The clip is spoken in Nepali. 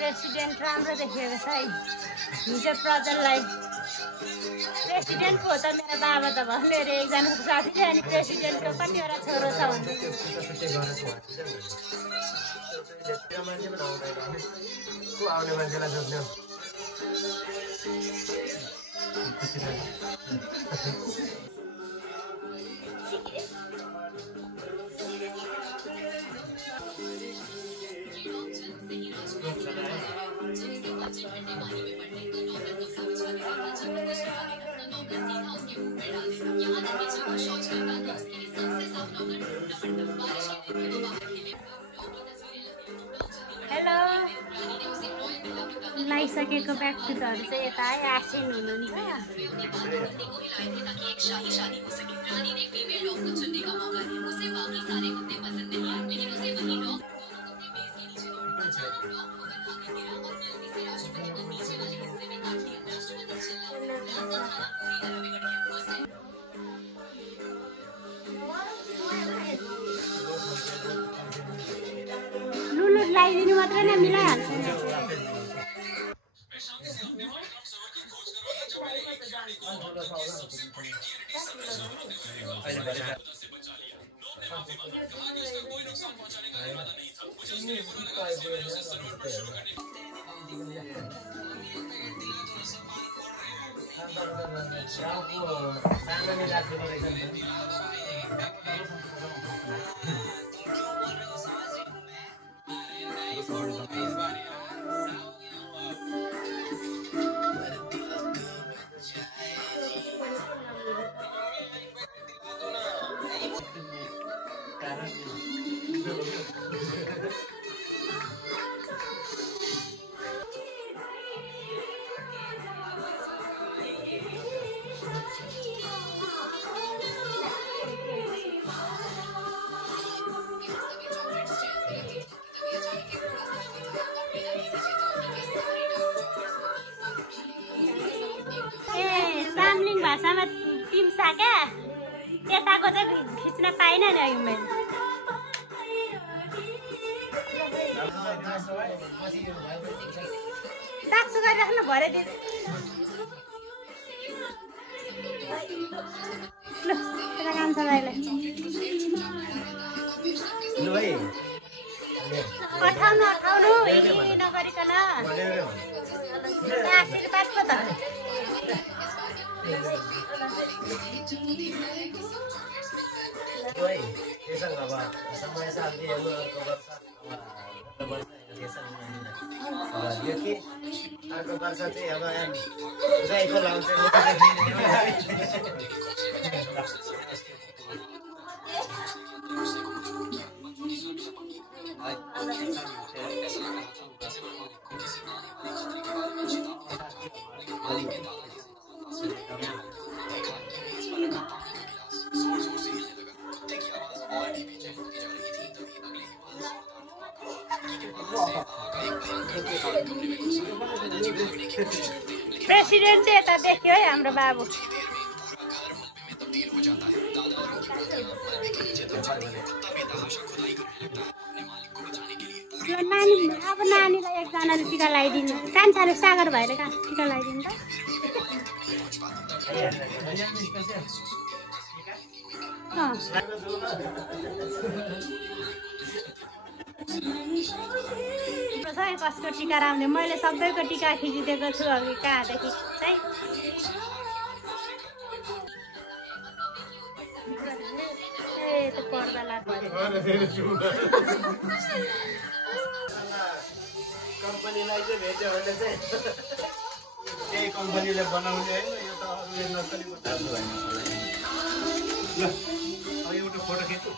प्रेसिडेन्ट राम्रो देखिएको छ है हिजो प्रजललाई प्रेसिडेन्ट पो त मेरो बाबा त भन्यो अरे एकजना साथी थियो अनि प्रेसिडेन्टको कतिवटा छोरो छ भन्दै हेलो लाइसकेको व्यक्तित्वहरू चाहिँ यता है आसिन हुनु नि क्या लुलु लगाइदिनु मात्रै नै मिलाइहाल्छ भाषामा टिम्सा क्या त्यताको चाहिँ खिच्न पाइनँ नि अघि मैले टाक्सु गरिराख्नु भरे दिदी ल त्यता काम छ भाइलाई अठाउनु अठाउनु नगरिकन आशीर्वाद पो त अर्को वर्ष चाहिँ अब गाईको लाउँछ प्रेसिडेन्ट चाहिँ यता देख्यो है हाम्रो बाबु नानी अब नानीलाई एकजनाले टिका लगाइदिनु कान्छाले सागर भएर टिका लगाइदिनु त कसको टिका राम्ने मैले सबैको टिका खिचिदिएको छु अघि कहाँदेखि है ए त पर्दा लाग्यो कम्पनीलाई चाहिँ भेट्यो भने चाहिँ त्यही कम्पनीले बनाउने होइन यो त अरूले नक्कली बताउनु भएन फोटो खिच्छु